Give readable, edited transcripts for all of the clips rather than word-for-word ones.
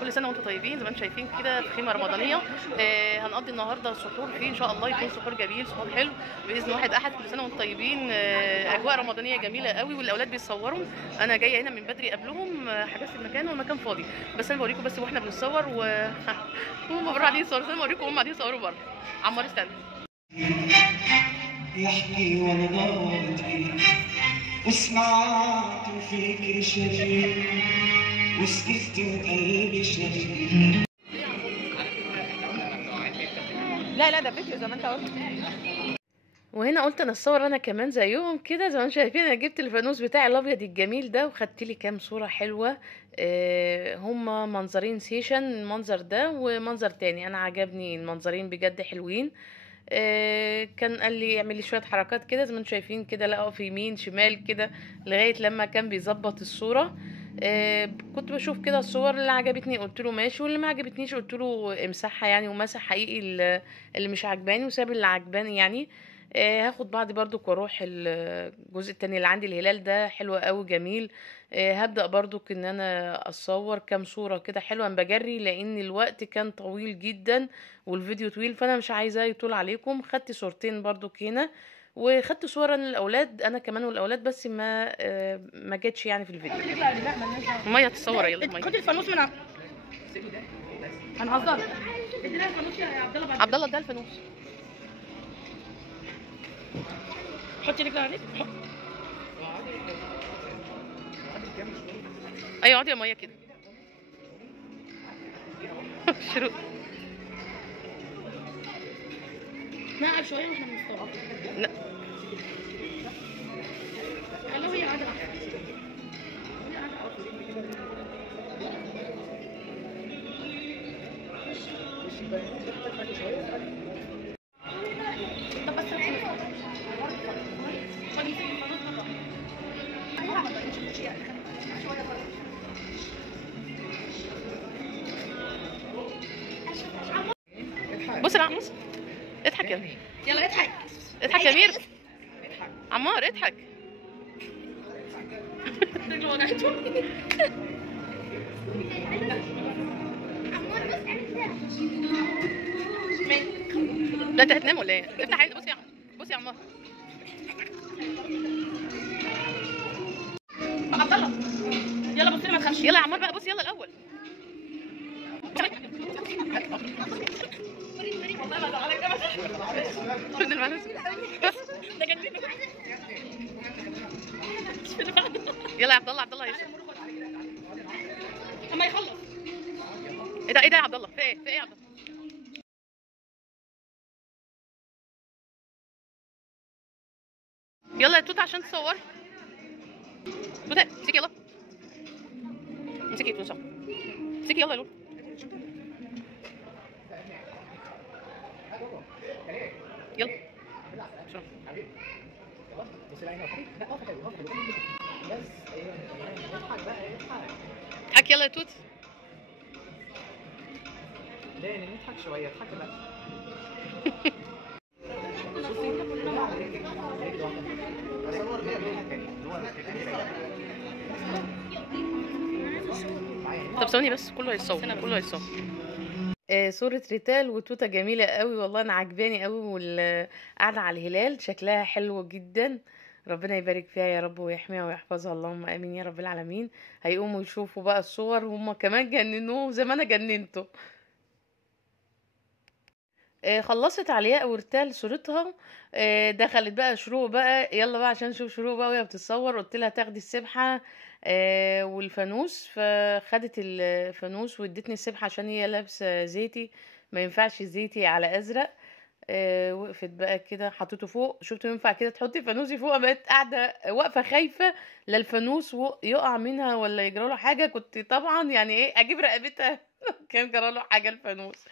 كل سنه وانتم طيبين. زي ما انتم شايفين كده في خيمه رمضانيه. هنقضي النهارده السحور فيه ان شاء الله، يكون سحور جميل، سحور حلو باذن واحد احد. كل سنه وانتم طيبين. اجواء رمضانيه جميله قوي، والاولاد بيصوروا. انا جايه هنا من بدري قبلهم، حجزت المكان والمكان فاضي، بس انا بوريكم بس واحنا بنصور هم بره قاعدين يصوروا. انا بوريكم هم قاعدين يصوروا بره. عمار استنى. يحكي وانا ضاغطي وسمعت فيك شجي وسكت وقلبي شجي. لا ده فيديو زي ما انت قلت. وهنا قلت انا اتصور انا كمان زيهم كده. زي ما انتم شايفين انا جبت الفانوس بتاعي الابيض الجميل ده، وخدت لي كام صوره حلوه. هما منظرين سيشن، المنظر ده ومنظر تاني. انا عجبني المنظرين بجد حلوين. كان قال لي اعملي شويه حركات كده زي ما انتم شايفين كده، لا اقف يمين شمال كده لغايه لما كان بيظبط الصوره. كنت بشوف كده الصور اللي عجبتني قلت له ماشي، واللي ما عجبتنيش قلت له امسحها يعني، ومسح حقيقي اللي مش عجباني وساب اللي عجباني يعني. هاخد بعضي برضو واروح الجزء التاني اللي عندي. الهلال ده حلو قوي جميل. هبدأ برضو ان انا اصور كام صورة كده حلوة. انا بجري لان الوقت كان طويل جدا والفيديو طويل، فانا مش عايزاه يطول عليكم. خدت صورتين برضو هنا، وخدت صورة للاولاد انا كمان والاولاد، بس ما جاتش يعني في الفيديو. ميه تتصور. يلا خد الفانوس من هنهزر. عبد الله ده الفانوس. حطي رجلك عليك. ايوه اقعدي يا ميه كده. شروق نقل شويه واحنا بنصور. لا خلوه هي قاعده. طب بس بص يا بص، اضحك يا مير. يلا اضحك. اضحك يا مير. عمار اضحك. رجله وجعته. لا انت هتنام ولا ايه؟ افتح عينك. بص يا عمار، بص يا عمار. عبد الله يلا بص لي ما تخافش. يلا يا عمار بقى، بص يلا الاول. شد المعنوس. ده جنني. يلا يا عبد الله. عبد الله يسر. اما يخلص. ايه ده يا عبد الله؟ في ايه يا عبد الله؟ يلا يا توت عشان تصور. توت امسكي يلا. امسكي يا توت. امسكي يلا يا لولو. يلا شوف. اضحك يلا يا توت. لا نضحك شويه. اضحك بقى. طب ثواني بس، كله هيتصور كله هيتصور. صورة ريتال وتوتة جميلة قوي والله، انا عجباني قوي، والقعدة على الهلال شكلها حلو جدا. ربنا يبارك فيها يا رب ويحميها ويحفظها، اللهم امين يا رب العالمين. هيقوموا يشوفوا بقى الصور وهم كمان جننوه زي ما انا جننته. خلصت علياء ورتال صورتها. دخلت بقى شروق بقى، يلا بقى عشان نشوف شروق بقى وهي بتتصور. قلت لها تاخدي السبحه والفانوس، فخدت الفانوس وادتني السبحه عشان هي لابسه زيتي، ما ينفعش زيتي على ازرق. وقفت بقى كده حطيته فوق. شفت ينفع كده تحطي فانوسي فوق؟ بقت قاعده واقفه خايفه لا الفانوس يقع منها ولا يجرى له حاجه. كنت طبعا يعني ايه اجيب رقبتها كان جرى له حاجه الفانوس.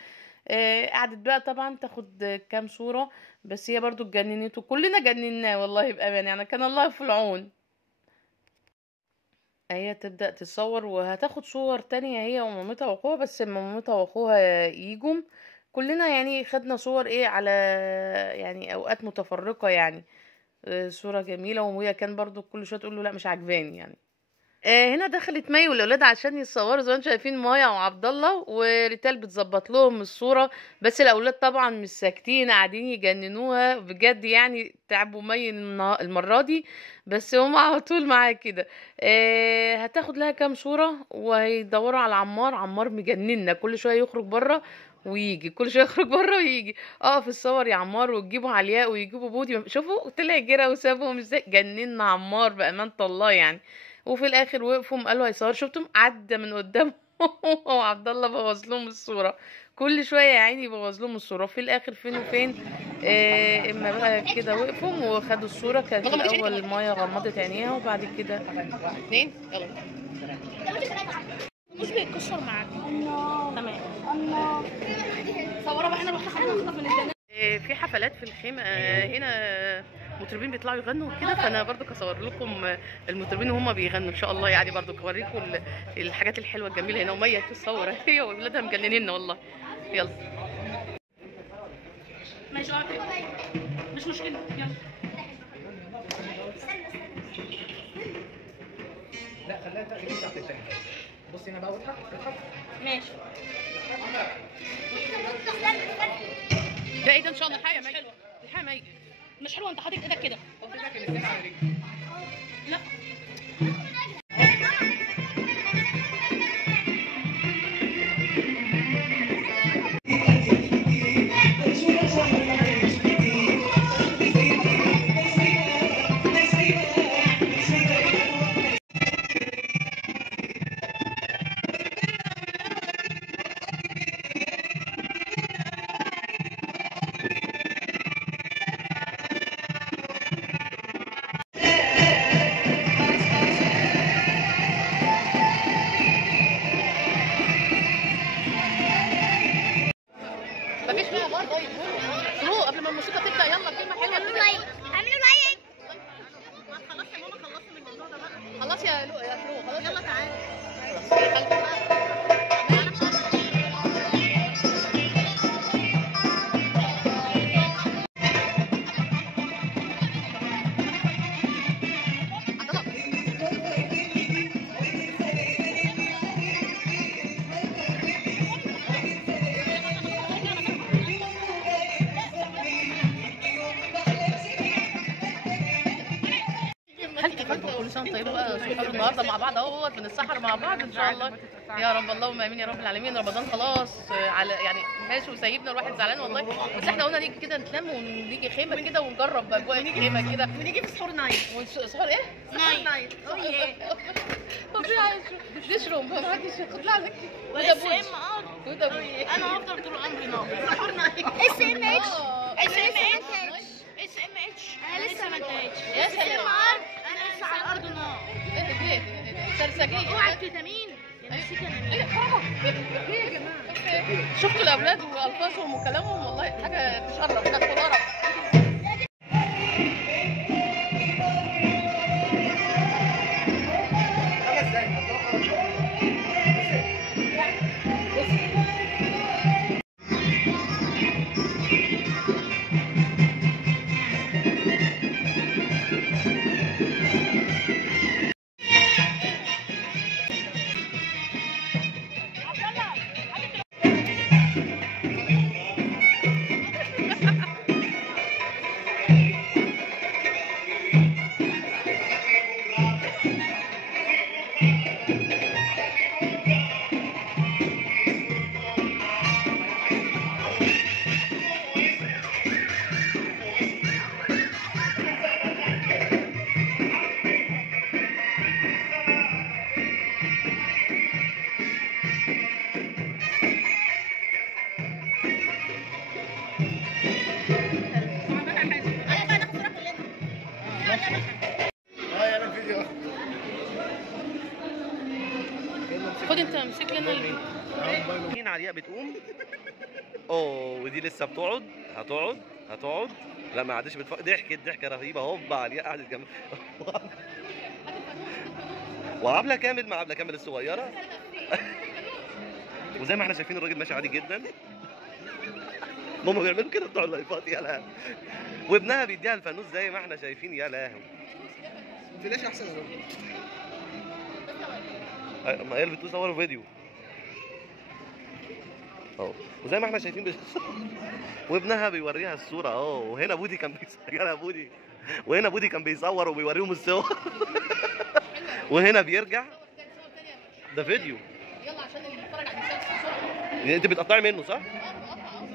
قعدت بقى طبعا تاخد كام صورة، بس هي برضو اتجننت وكلنا جنناه والله بأمان يعني، كان الله في العون. هي تبدأ تتصور وهتاخد صور تانية هي ومامتها واخوها، بس لما مامتها واخوها يجوا كلنا يعني خدنا صور ايه على يعني اوقات متفرقة يعني. صورة جميلة، وهي كان برضو كل شوية تقول له لا مش عجباني يعني. هنا دخلت مي والاولاد عشان يتصوروا زي ما انتم شايفين، مايا وعبد الله وريتال بتظبط لهم الصوره. بس الاولاد طبعا مش ساكتين، قاعدين يجننوها بجد، يعني تعبوا مي المره دي. بس هم على طول معاها كده. هتاخد لها كام صوره وهيدوروا على عمار. عمار مجننا، كل شويه يخرج بره ويجي، كل شويه يخرج بره ويجي. اقف الصور يا عمار، وتجيبوا علياء ويجيبوا بودي. شوفوا طلع جرى وسابهم ازاي، جننا عمار بامانه الله يعني. وفي الاخر وقفوا قالوا هيصور، شفتم عدى من قدامهم وعبد الله بوظ لهم الصوره. كل شويه يا عيني يبوظ لهم الصوره. في الاخر فين وفين اما بقى كده وقفوا وخدوا الصوره. كانت الاول مايا غمضت عينيها، وبعد كده اتنين يلا مش بيتكسر معاك. تمام. صورها بقى، احنا رحنا خدنا خطف من الجنة. في حفلات في الخيمة هنا، مطربين بيطلعوا يغنوا كده. فانا برضو هصور لكم المطربين وهم بيغنوا ان شاء الله، يعني برضو اوريكم الحاجات الحلوه الجميله هنا. ومية تصور هي واولادها مجننيننا والله. يلا ماشي اوكي، مش مشكلة، يلا. لا خليها تاخد تحت التاني. بصي هنا بقى واضحه واضحه. ماشي. ده ايه ده ان شاء الله؟ الحقيقه مي، الحقيقه مي مش حلوة، انت حاطط ايدك كده. حط ايدك الاثنين على رجلك. لا. مفيش بقى بار. طيب شروق قبل ما الموسيقى تبدا، يلا كلمه حلوه اعملوا كده. لايك، اعملوا لايك. خلاص يا ماما، خلصت من الموضوع ده بقى. خلاص يا شروق، خلاص يلا تعالى. حالتي فاكره كل سنه طيبه بقى. سحور النهارده مع بعض اهو، بنسحر مع بعض ان شاء الله. يا رب اللهم امين يا رب العالمين. رمضان خلاص على يعني ماشي وسايبنا، الواحد زعلان والله. بس احنا قلنا نيجي كده نتلم ونيجي خيمه كده ونجرب اجواء الخيمه كده. ونيجي في سحور نايت. سحور ايه؟ نايت. اوه ياه. وفي عايش نشرب ما حدش ياخد لها زكي. وده اس ام ار. وده انا هفضل طول عمري ناقص. سحور نايت. اس ام اتش. اس ام اتش. اس ام اتش. انا لسه ما انتهتش. يا اس سلام. ام ار. انا لسه على الارض نار. سرسجيه. اوعى الفيتامين. يا نسيت انا. شفتوا الاولاد والفاظهم وكلامهم، والله حاجه تشرف، ده خضاره. خد انت امسك لنا مين علياء بتقوم؟ اوه ودي لسه بتقعد، هتقعد. لا ما عادش ضحكت ضحكه رهيبه. هوبا علياء قعدت جنب وعبله كامل مع عبله كامل الصغيره. وزي ما احنا شايفين الراجل ماشي عادي جدا. ماما بيعملوا كده بتوع اللايفات، يا لهوي. وابنها بيديها الفانوس زي ما احنا شايفين، يا لهوي. ما تلاقيش احسن يا راجل. ما هي اللي بتقول صوروا فيديو اهو. وزي ما احنا شايفين وابنها بيوريها الصوره اهو. وهنا بودي كان يلا بودي. وهنا بودي كان بيصور وبيوريهم الصور. وهنا بيرجع. ده فيديو. يلا عشان اللي يتفرج على المسلسل بسرعه. انت بتقطعي منه صح؟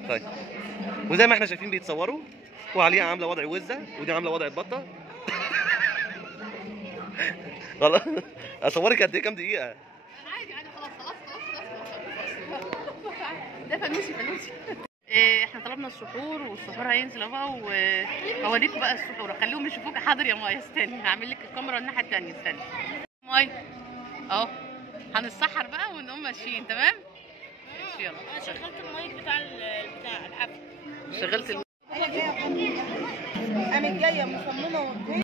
طيب. وزي ما احنا شايفين بيتصوروا وعليها عامله وضع وزه ودي عامله وضع بطه. خلاص اصورك قد ايه كام دقيقه؟ عادي خلاص ده فانوسي. احنا طلبنا السحور والسحور هينزل بقى وهوريكم بقى السحور. خليهم يشوفوك. حاضر يا مايا استني هعمل لك الكاميرا الناحيه الثانيه. استني مايا اهو هنتسحر بقى ونقوم ماشيين. تمام ماشي يلا. انا شغلت المايك بتاع الحفل. شغلت قامت جايه مصممه وكده.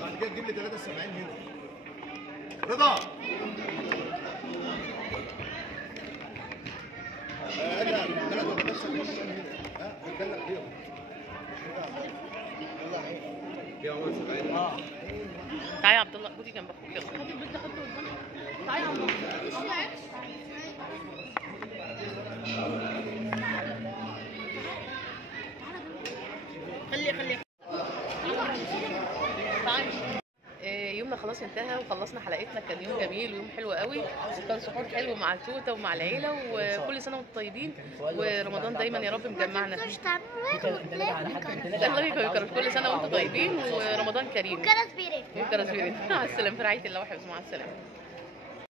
بعد كده تجيب لي 73 هنا. رضا انا ثلاثة ولا بس هنا. ها بتكلم فيهم. يا عمر سعيد. تعالى يا عبد الله. خدي جنب اخوك يلا. خدي البيت ده خدته قدامك. تعالى يا عبد الله. خلي يومنا خلاص انتهى وخلصنا حلقتنا. كان يوم جميل ويوم حلو قوي وكان سحور حلو مع التوته ومع العيله. وكل سنه وانتم طيبين ورمضان دايما يا رب مجمعنا فيه. الله يكرمك. كل سنه وانتم طيبين ورمضان كريم. كرز بيري. مع السلامه. في رعايه الله وحفظه. مع السلامه.